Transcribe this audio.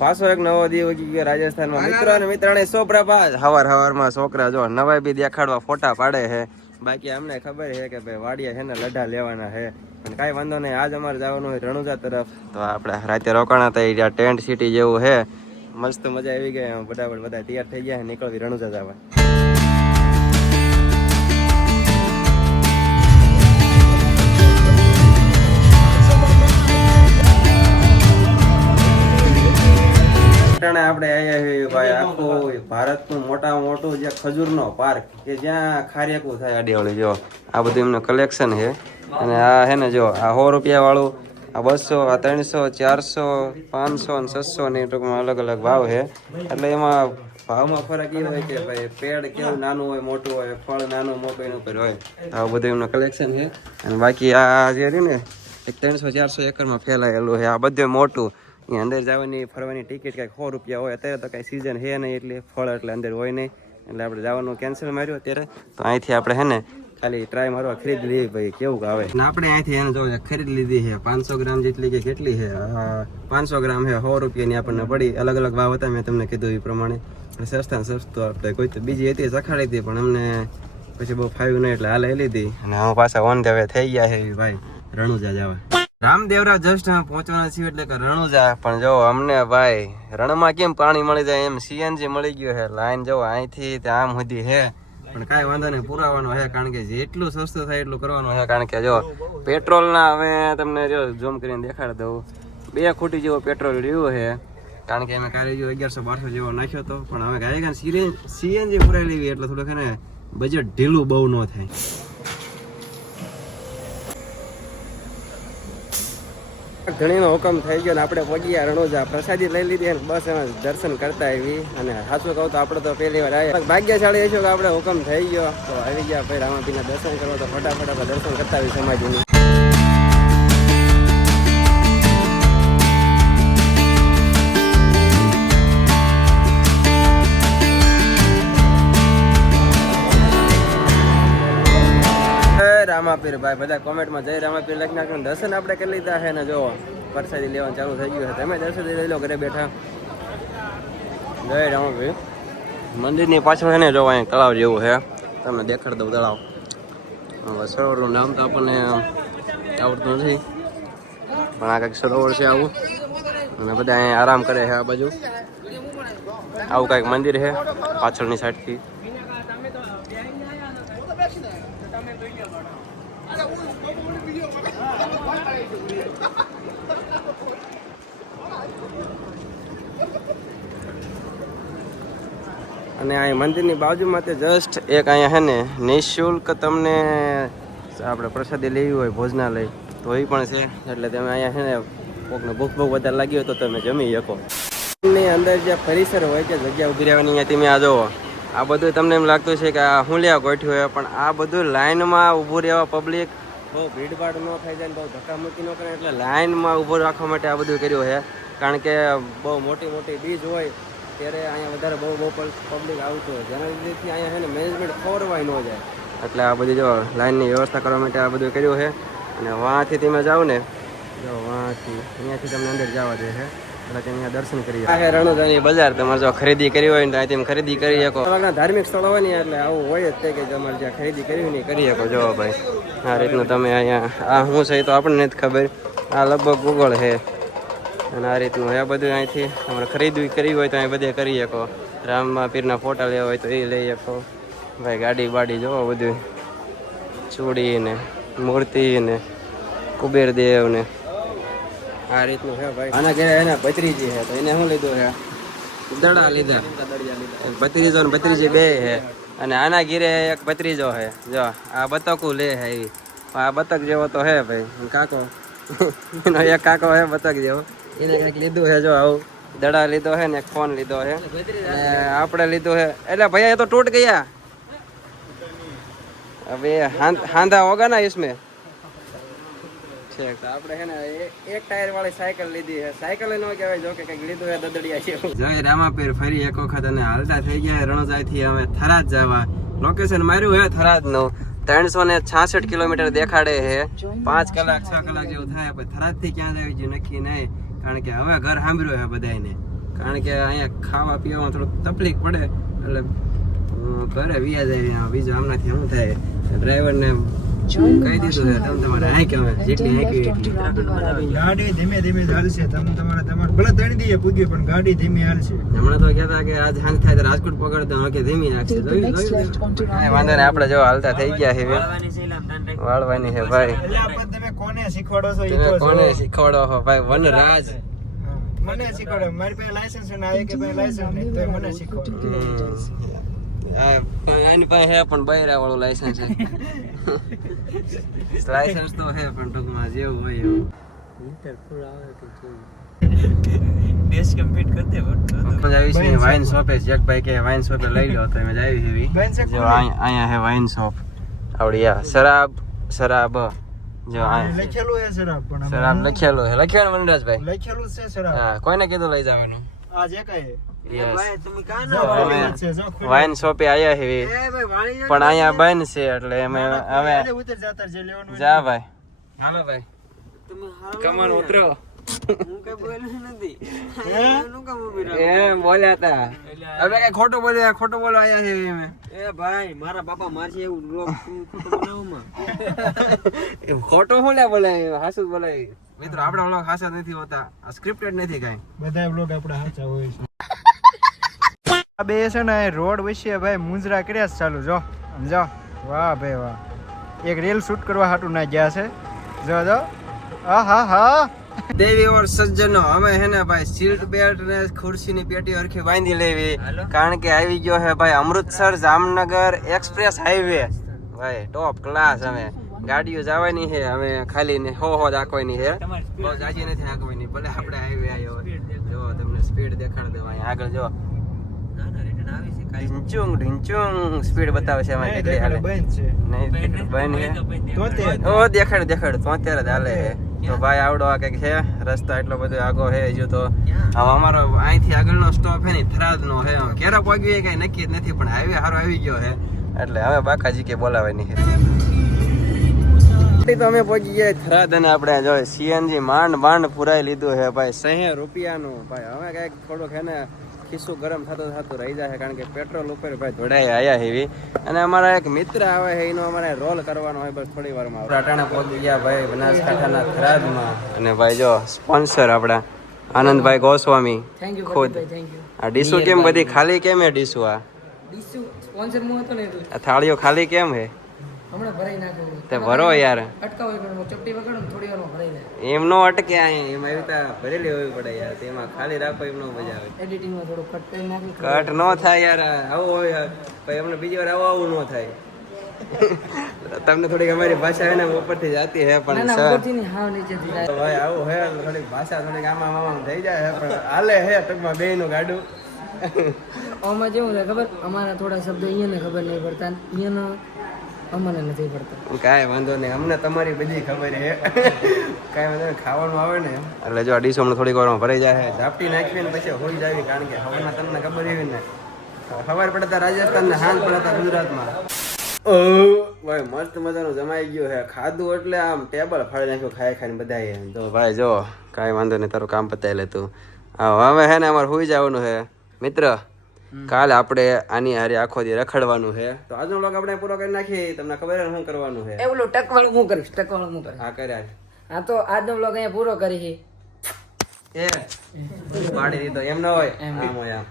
પાછો એક નવો દી ઉગી ગયો રાજસ્થાનમાં. મિત્રો અને મિત્રાણી, સોપ્રભાત. હવાર હવારમાં છોકરા જો નવાઈ બી દેખાડવા ફોટા પાડે છે. બાકી અમને ખબર છે કે ભાઈ વાડિયા છે ને લઢા લેવાના છે. અને કાંઈ વાંધો નહીં, આજ અમારે જવાનું હોય રણુજા તરફ. તો આપણે રાતે રોકાણા થાય ત્યાં ટેન્ટ સિટી જેવું છે. મસ્ત મજા આવી ગઈ. ફટાફટ બધા તૈયાર થઈ ગયા નીકળવી રણુજા જવા. અટાણે આપણે આવ્યા છીએ ભાઈ આખું ભારતનું મોટામાં મોટું જે ખજૂરનો પાર્ક કે જ્યાં ખારેકું થાય અડિયાળી જો. આ બધું એમનું કલેક્શન છે. અને આ હે ને જો આ સો રૂપિયા વાળું આ બસો આ ત્રણસો ચારસો પાંચસો અને છસો ને ટૂંકમાં અલગ અલગ ભાવ છે. એટલે એમાં ભાવમાં ફરક એ હોય કે ભાઈ પેડ કેવું નાનું હોય મોટું હોય ફળ નાનું મોટું એનું ઉપર હોય. આ આવું બધું એમનું કલેક્શન છે. અને બાકી આ જે રહ્યું ને એક ત્રણસો ચારસો એકરમાં ફેલાયેલું છે. આ બધું મોટું. અહીંયા અંદર જવાની, ફરવાની ટિકિટ કાંઈક સો રૂપિયા હોય, અત્યારે તો કાંઈ સિઝન છે નહીં એટલે ફળ એટલે અંદર હોય નહીં. એટલે આપણે જવાનું કેન્સલ માર્યું અત્યારે. તો અહીંથી આપણે હે ને, ખાલી ટ્રાય મારવા ખરીદ લઈએ ભાઈ, કેવું આવે. ને આપણે અહીંથી એને જો ખરીદ લીધી છે, પાંચસો ગ્રામ જેટલી કે કેટલી છે? પાંચસો ગ્રામ છે, સો રૂપિયાની આપણને પડી. અલગ અલગ ભાવ હતા, મેં તમને કીધું એ પ્રમાણે. સસ્તા સસ્તું આપણે કોઈ તો, બીજી હતી ચખાડી હતી, પણ અમને પછી બહુ ફાવ્યું નહીં એટલે હાલ લઈ લીધી. અને હું પાછા ઓન ધ વે થઈ ગયા છે ભાઈ, રણુજા જવા. રામદેવરા જસ્ટ પહોંચવાના છીએ એટલે કે રણુજા. પણ જો અમને ભાઈ, રણમાં કેમ પાણી મળી જાય એમ સીએનજી મળી ગયું છે. લાઈન જો અહીંથી ત્યાં સુધી હે પણ કાંઈ વાંધો નહીં, પુરાવાનો છે કારણ કે જેટલું સસ્તું થાય એટલું કરવાનું છે. કારણ કે જો પેટ્રોલના હવે તમને જો ઝૂમ કરીને દેખાડી દઉં. બે ખૂટી જેવો પેટ્રોલ રહ્યું છે. કારણ કે અમે કાલે જો અગિયારસો બારસો જેવો નાખ્યો હતો. પણ હવે ગાય સીએનજી પુરાઈ લેવી એટલે થોડુંક એને બજેટ ઢીલું બહુ ન થાય. ધણીનો હુકમ થઈ ગયો ને આપણે પગ્યા રણોજા. પ્રસાદી લઈ લીધી અને બસ એમાં દર્શન કરતા આવી. અને સાચું કહું તો આપણે તો પહેલી વાર આવ્યા. ભાગ્યશાળી હશું કે આપણે હુકમ થઈ ગયો. તો આવી ગયા ભાઈ રામાપીના દર્શન કરવા તો ફટાફટ દર્શન કરતા આવી સમાધિની રામાપીર ભાઈ, બધા કોમેન્ટમાં જય રામાપીર લખી નાખ્યું દર્શન આપણે કરી લીધા છે ને જો પરસાદી લેવાનું ચાલુ થઈ ગયું છે. તમે દર્શન લઈ લો ઘરે બેઠા. જય રામાપીર. મંદિરની પાછળ છે ને જો અહીં તળાવ જેવું છે. તમે દેખાડ દઉં તળાવ. સરોવરનું નામ તો આપણને આવડતું નથી. પણ આ કંઈક સરોવર છે આવું. અને બધા અહીં આરામ કરે છે આ બાજુ. આવું કંઈક મંદિર છે, પાછળની સાઈડથી અને અહીં મંદિરની બાજુમાં તે જસ્ટ એક અહીંયા છે ને નિઃશુલ્ક તમને આપણે પ્રસાદી લેવી હોય, ભોજનાલય, તો એ પણ છે. એટલે તમે અહીંયા છે ને કોકને ભૂખ ભૂખ વધારે લાગી હોય તો તમે જમી શકો. અંદર જે પરિસર હોય, કે જગ્યા ઊભી રહેવાની, અહીંયા તમે આ જોવો આ બધું તમને એમ લાગતું છે કે આ હું લેવા ગોઠ્યું હોય, પણ આ બધું લાઈનમાં ઊભું રહેવા પબ્લિક બહુ ભીડભાડ ન થઈ જાય બહુ ધક્કામુક્કી ન કરે એટલે લાઈનમાં ઊભું રાખવા માટે આ બધું કર્યું છે. કારણ કે બહુ મોટી મોટી બીજ હોય, ત્યારે અહીંયા વધારે બહુ બહુ પબ્લિક આવતું હોય. જેના લીધેથી અહીંયા છે ને મેનેજમેન્ટ ખોરવાય ન જાય. એટલે આ બધી જો લાઈનની વ્યવસ્થા કરવા માટે આ બધું કર્યું છે. અને વાંથી તમે જાઓ ને, જો વાંથી, અહીંયાથી તમને અંદર જવા દે છે. એટલે અહીંયા દર્શન કરીએ આ છે બજાર તમારે જો ખરીદી કરી હોય ને તો અહીં ખરીદી કરી શકો. અલગના ધાર્મિક સ્થળ હોય ને એટલે આવું હોય જ તે કે તમારે જ્યાં ખરીદી કરવી હોય ને કરી શકો. જો ભાઈ આ રીતનું તમે અહીંયા આ શું છે એ તો આપણને નથી ખબર. આ લગભગ ગૂગળ છે. અને આ રીતનું આ બધું અહીંથી. તમારે ખરીદવી કરવી હોય તો અહીં બધે કરી શકો. રામ પીરના ફોટા લેવા હોય તો એ લઈ શકો. ભાઈ ગાડી બાડી જોવો બધું. ચૂડી ને મૂર્તિ ને કુબેર દેવ ને આ રીતનું છે ભાઈ. આના ઘરે એને ભત્રીજી છે, તો એને શું લીધું છે? દડા લીધા. ભત્રીજો ને ભત્રીજી બે છે. અને આના ઘીરે એક ભત્રીજો છે. જો, આ બતકું લે છે એવી. આ બતક જેવો તો હે ભાઈ. કાકો. એક કાકો હે બતક જેવો. એને કંઈક લીધું છે, જો, આવું. દડા લીધો છે ને એક ફોન લીધો છે. આપણે લીધું છે. એટલે ભાઈ એ તો તૂટ ગયા. હવે હાંધા હોગા ના ઇસમે તો આપણે છે ને એક ટાયર વાળી સાયકલ લીધી છે. સાયકલ ન કહેવાય જો કે કંઈક લીધું છે દદડિયા છે જય રામાપીર ફરી એક વખત અને હાલતા થઈ ગયા રણોજાથી અમે થરાદ જવા. લોકેશન માર્યું છે થરાદનું ત્રણસો ને છાસઠ કિલોમીટર દેખાડે છે પાંચ કલાક છ કલાક જેવું થાય પણ થરાદથી ક્યાં જાય છે નક્કી નહીં. કારણ કે હવે ઘર સાંભળ્યું છે બધાને કારણ કે અહીંયા ખાવા પીવામાં થોડુંક તકલીફ પડે એટલે ઘરે વ્યા જાય બીજું આમનાથી શું થાય. ડ્રાઈવરને કહી દીધું છે તમે તમારે જેટલી હાંકવી એટલી ગાડી ધીમે ધીમે ચાલશે તમે તમારે તમારે ભલે ત્રણ દીએ પણ ગાડી ધીમે હાલશે હમણાં તો કહેતા કે આજ સાંજ થાય તો રાજકોટ પકડતો હવે ધીમે કાંઈ વાંધો નહીં આપણે જો હાલતા થઈ ગયા છે વાળવાની છે ભાઈ તમે કોને શીખવાડો છો તમે કોને શીખવાડો છો ભાઈ વનરાજ મને શીખવાડો મારી પાસે લાયસન્સ ના આવે કે ભાઈ લાયસન્સ નહીં તો મને શીખવાડો એની પાસે હે પણ બૈરા વાળું લાયસન્સ છે લાયસન્સ તો હે પણ ટૂંકમાં જેવું હોય એવું. મજા આવી છે વાઇન શોપે જગભાઈ કે વાઇન શોપે લઈ લો તો મજા આવી એવી જો અહીંયા હે વાઇન શોપ આવડી આ શરાબ શરાબ. જો આ લખેલું છે શરાબ પણ શરાબ લખેલું લખ્યું ને લખેલું છે શરાબ. હા કોઈને કીધું લઈ જવાનું? આ જે કાંઈ વાઇન શોપે આવ્યા હેવી પણ અહીંયા બંધ છે એટલે અમે જાતા જે લેવાનું હોય જા ભાઈ. હાલો ભાઈ. કમર ઉતરો. બોલ્યા ખોટું બોલ્યા ખોટું બોલવા આવ્યા છે એ ભાઈ મારા બાપા મારશે એવું ખોટું બોલે હાસુ બોલાય. મિત્રો આપણા વ્લોગ હાસા નથી હોતા. સ્ક્રિપ્ટેડ નથી કાંઈ. બધા આપણા હોય છે. આ બે છે ને રોડ વચ્ચે ભાઈ મુંજરા કર્યા છે ચાલુ જો આમ જો. વાહ ભાઈ વાહ. એક રીલ શૂટ કરવા હાટું ના ગયા છે. જો જો. આ હા. હા દેવી ઓર સજ્જનો અમે હે ને ભાઈ સીટ બેલ્ટ ને ખુરશીની પેટી હરખી બાંધી લેવી. કારણ કે આવી ગયો હે ભાઈ અમૃતસર જામનગર એક્સપ્રેસ હાઈવે. ભાઈ ટોપ ક્લાસ અમે. ગાડીઓ જવાની છે અમે ખાલી ને હો હો દાખવાની છે. બહુ જાજી નથી હાંકવાની ભલે આપણે હાઈવે આવ્યો જો તમને સ્પીડ દેખાડ દેવા આગળ જો. ઢીંચુંગ ઢીંચુંગ. સ્પીડ બતાવે છે અમારી કેટલી હાલે? નહીં બંધ છે. ઓ દેખાડ દેખાડ તોતેર જ હાલે. તો ભાઈ આવડો આ કંઈક છે? રસ્તો એટલો બધો આગો છે હજુ તો. હવે અમારો અહીંથી આગળનો સ્ટોપ છે ને થરાદ નો છે ક્યારે પહોંચવી કઈ નક્કી જ નથી પણ હાઈવે સારો આવી ગયો છે. એટલે હવે બાકાજી કે બોલાવાની છે. તો અમે પહોંચી ગયા થરાદ અને આપણે જો સીએનજી માંડ માંડ પુરાઈ લીધું છે ભાઈ સહે રૂપિયાનું. ભાઈ હવે કંઈક થોડુંક છે ને ખિસ્સું ગરમ થતું થતું રહી જાય કારણ કે પેટ્રોલ ઉપર ભાઈ ધોડાઈ આવ્યા હેવી. અને અમારા એક મિત્ર આવે છે એનો અમારે રોલ કરવાનો હોય બસ થોડી વારમાં અટાણે પહોંચી ગયા ભાઈ બનાસકાંઠાના થરાદમાં. અને ભાઈ જો સ્પોન્સર આપણા આનંદભાઈ ગોસ્વામી ખુદ. આ ડીસુ કેમ બધી ખાલી કેમ હે ડીસુ સ્પોન્સર મો હતો ને આ થાળીઓ ખાલી કેમ હે? હમણાં ભરાઈ નાખો. તે ભરો યાર. અટકાવો ચપટી વગાડો થોડી વાર ભરાઈ જાય. એમ નો અટકે આ એમાં આવી રીતે ભરેલી હોવી પડે યાર. તેમાં ખાલી રાખો એમનો મજા આવે. એડિટિંગમાં થોડો કટ નાખી કટ નો થાય યાર. આવું હોય. પછી અમને બીજી વાર આવો આવું નો થાય. તમને થોડીક અમારી ભાષા એને ઉપરથી જાતી હે પણ સર ભાઈ આવું હે થોડીક ભાષા થોડીક આમાં આમાં થઈ જાય હે પણ હાલે હે ટૂંકમાં બે નું ગાડું. આમાં જેવું છે ખબર? અમારા થોડા શબ્દો અહીંયા ખબર નહીં પડતા. અહીંયા અહીંયાનો અમને નથી પડતો. કાંઈ વાંધો નહીં. અમને તમારી બધી ખબર છે. કાંઈ વાંધો નહીં ખાવાનું આવે ને એટલે જો અઢીસો હમણાં થોડીક વારમાં ભરાઈ જાય ઝાપટી નાખવી ને પછી હોઈ જાવી કારણ કે હવાના તમને ખબર એવી ને. ખબર પડતા રાજસ્થાન ને હાંજ પડતા ગુજરાતમાં. ઓ ભાઈ મસ્ત મજાનું જમાઈ ગયું હે. ખાધું એટલે આમ ટેબલ ફાડી નાખ્યું ખાઈ ખાઈને બધાએ. તો ભાઈ જો કાંઈ વાંધો નહીં તારું કામ પતાવી લે તું. હા હવે હે ને અમારે હોઈ જવાનું હે. મિત્ર. કાલ આપણે આની હારે આખો દી રખડવાનું છે. તો આજનો બ્લોગ આપણે પૂરો કરી નાખીએ. તમને ખબર શું કરવાનું છે? એ ઓલું ટકવાળું હું કરીશ ટકવાળું હું કરીશ. હા કર્યા હા તો આજનો બ્લોગ અહીંયા પૂરો કરી એ પાડી દીધો. એમ ન હોય. એમ. હોય આમ.